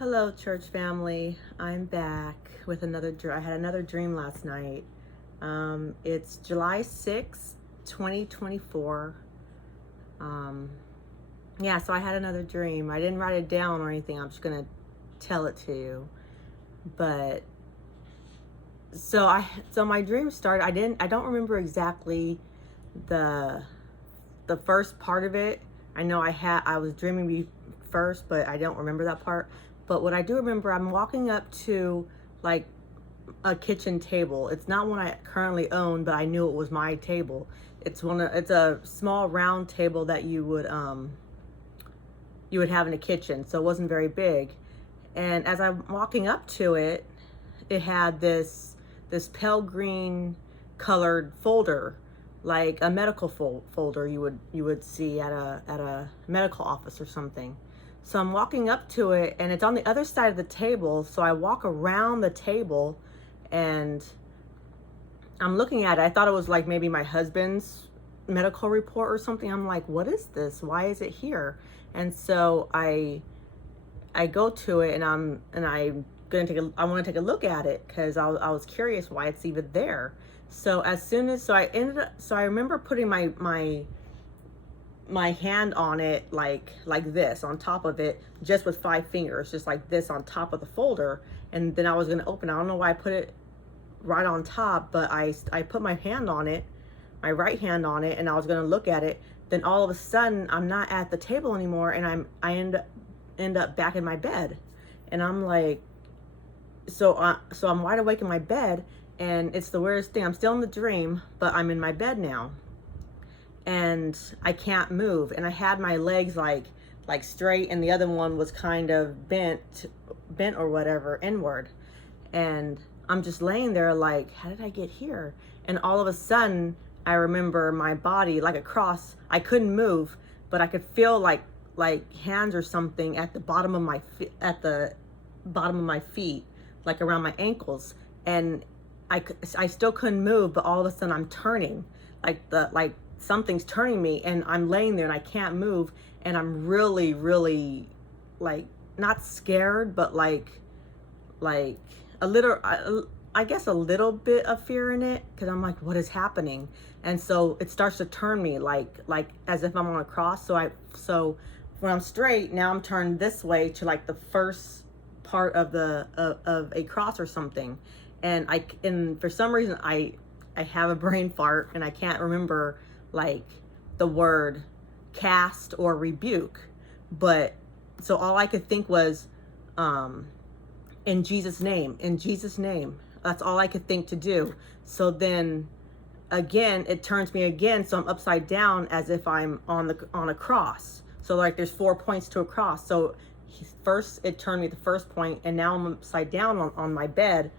Hello, church family. I'm back with another dream. I had another dream last night. It's July 6th, 2024. Um, yeah, so I had another dream. I didn't write it down or anything. I'm just going to tell it to you. But so my dream started. I don't remember exactly the the first part of it. I know I was dreaming first, but I don't remember that part. But what I do remember, I'm walking up to like a kitchen table. It's not one I currently own, but I knew it was my table. It's a small round table that you would have in a kitchen, so it wasn't very big. And as I'm walking up to it, it had this pale green colored folder, like a medical folder you would see at a medical office or something. So I'm walking up to it, and it's on the other side of the table. So I walk around the table, and I'm looking at it. I thought it was like maybe my husband's medical report or something. I'm like, what is this? Why is it here? And so I go to it, and I want to take a look at it because I was curious why it's even there. So I remember putting my hand on it like this on top of it, just with 5 fingers, just like this on top of the folder. And then I was going to open it. I don't know why I put it right on top, but I put my hand on it, my right hand on it, and I was going to look at it. Then all of a sudden I'm not at the table anymore, and I end up back in my bed. And I'm like, so I'm wide awake in my bed, and it's the weirdest thing. I'm still in the dream, but I'm in my bed now, and I can't move. And I had my legs like straight, and the other one was kind of bent or whatever, inward. And I'm just laying there like, how did I get here? And all of a sudden, I remember my body like a cross. I couldn't move, but I could feel like hands or something at the bottom of my feet, like around my ankles. And I still couldn't move, but all of a sudden I'm turning, like something's turning me, and I'm laying there and I can't move. And I'm really, really, like, not scared, but like a little, I guess a little bit of fear in it, because I'm like, what is happening? And so it starts to turn me like as if I'm on a cross. So when I'm straight, now I'm turned this way to like the first part of of a cross or something. And for some reason I have a brain fart, and I can't remember like the word cast or rebuke. But so all I could think was, in Jesus' name, in Jesus' name. That's all I could think to do. So then again, it turns me again. So I'm upside down as if I'm on a cross. So like there's 4 points to a cross. So first it turned me the first point, and now I'm upside down on my bed.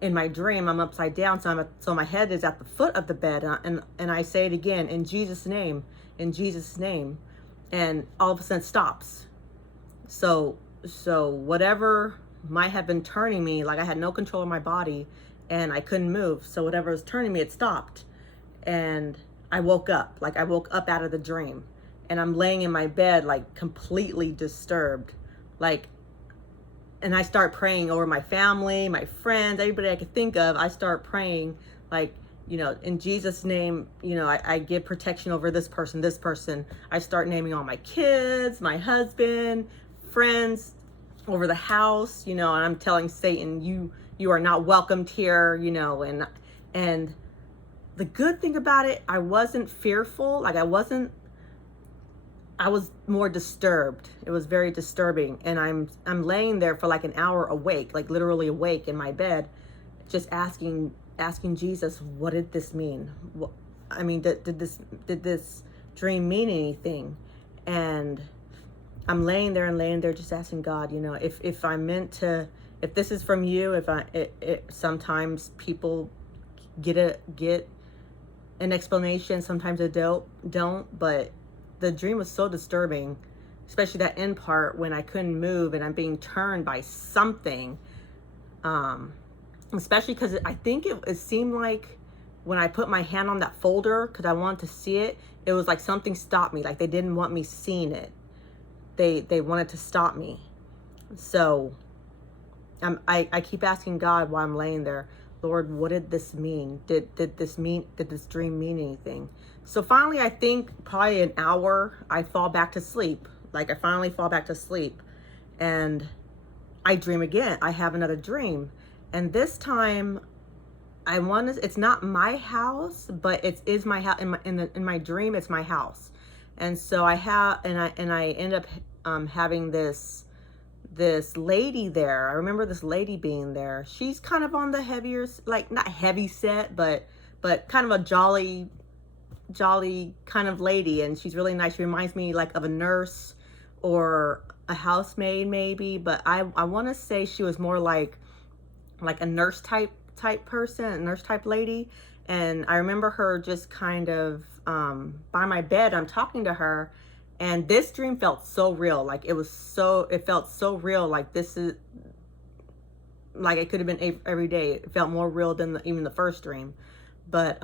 In my dream, I'm upside down. So my head is at the foot of the bed, and I say it again, in Jesus' name, in Jesus' name. And all of a sudden it stops. So whatever might have been turning me, like I had no control of my body and I couldn't move. So whatever was turning me, it stopped. And I woke up, like I woke up out of the dream, and I'm laying in my bed, like completely disturbed. Like, and I start praying over my family, my friends, everybody I could think of. I start praying like, in Jesus' name, I give protection over this person, this person. I start naming all my kids, my husband, friends, over the house, and I'm telling Satan, you are not welcomed here, and the good thing about it, I wasn't fearful. Like I was more disturbed. It was very disturbing. And I'm laying there for like an hour awake, like literally awake in my bed, just asking Jesus, what did this mean? I mean, did this dream mean anything? And I'm laying there just asking God, if I'm meant to, if this is from you, sometimes people get an explanation, sometimes they don't, but the dream was so disturbing, especially that end part when I couldn't move and I'm being turned by something. Especially because I think it seemed like when I put my hand on that folder, because I wanted to see it, it was like something stopped me. Like they didn't want me seeing it. They wanted to stop me. So I keep asking God while I'm laying there, Lord, what did this mean? Did this dream mean anything? So finally, I think probably an hour, I fall back to sleep. Like I finally fall back to sleep, and I dream again. I have another dream, and this time I want to. It's not my house, but it is my house. In my dream, it's my house, and so I have, and I end up having this lady there. I remember this lady being there. She's kind of on the heavier, like not heavy set, but kind of a jolly kind of lady, and she's really nice. She reminds me like of a nurse or a housemaid maybe, but I want to say she was more like a nurse type person, a nurse type lady. And I remember her just kind of by my bed. I'm talking to her, and this dream felt so real. Like it felt so real. Like this is like it could have been every day. It felt more real than even the first dream. But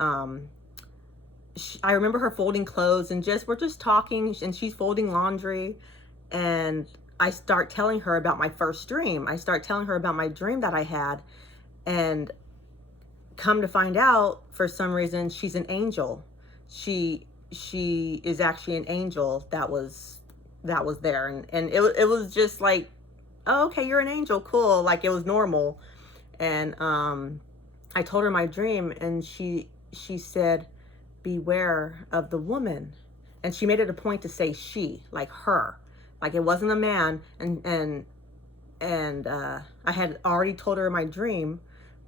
I remember her folding clothes, and we're just talking, and she's folding laundry, and I start telling her about my first dream. I start telling her about my dream that I had, and come to find out, for some reason, she's an angel. She is actually an angel that was there, and it was just like, oh, okay, you're an angel, cool. Like it was normal. And I told her my dream, and she said, beware of the woman. And she made it a point to say she, like her, like it wasn't a man. And I had already told her my dream,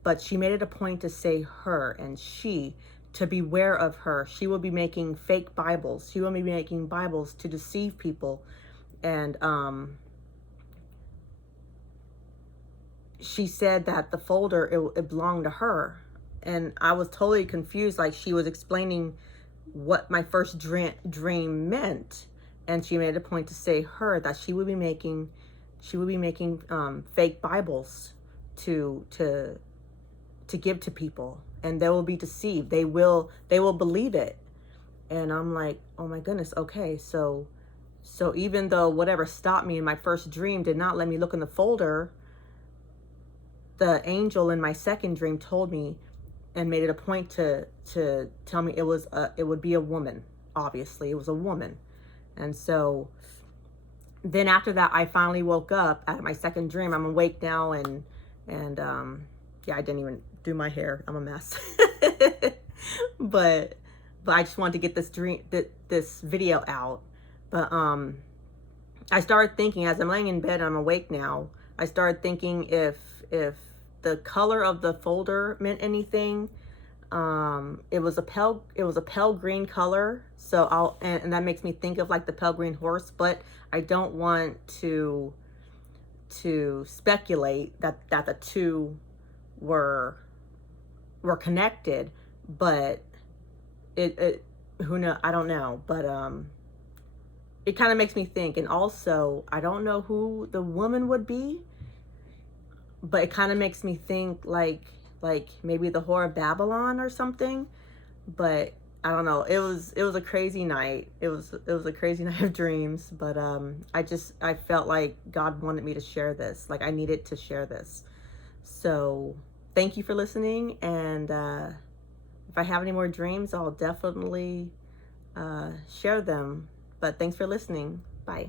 but she made it a point to say her and she, to beware of her. She will be making fake Bibles. She will be making Bibles to deceive people. And she said that the folder, it belonged to her. And I was totally confused. Like she was explaining what my first dream meant. And she made a point to say her, that she would be making fake Bibles to give to people, and they will be deceived. They will believe it. And I'm like, oh my goodness. Okay. So even though whatever stopped me in my first dream did not let me look in the folder, the angel in my second dream told me and made it a point to tell me it would be a woman. Obviously it was a woman. And so then after that, I finally woke up out of my second dream. I'm awake now, and yeah, I didn't even do my hair. I'm a mess. but I just wanted to get this video out. But I started thinking, as I'm laying in bed, I'm awake now, I started thinking if the color of the folder meant anything. It was a pale green color. So and that makes me think of like the pale green horse, but I don't want to speculate that the two were connected, but it who know, I don't know. But it kind of makes me think. And also, I don't know who the woman would be, but it kind of makes me think like maybe the Whore of Babylon or something. But I don't know. It was a crazy night. It was a crazy night of dreams. But I felt like God wanted me to share this. Like I needed to share this. So thank you for listening. And if I have any more dreams, I'll definitely share them. But thanks for listening. Bye.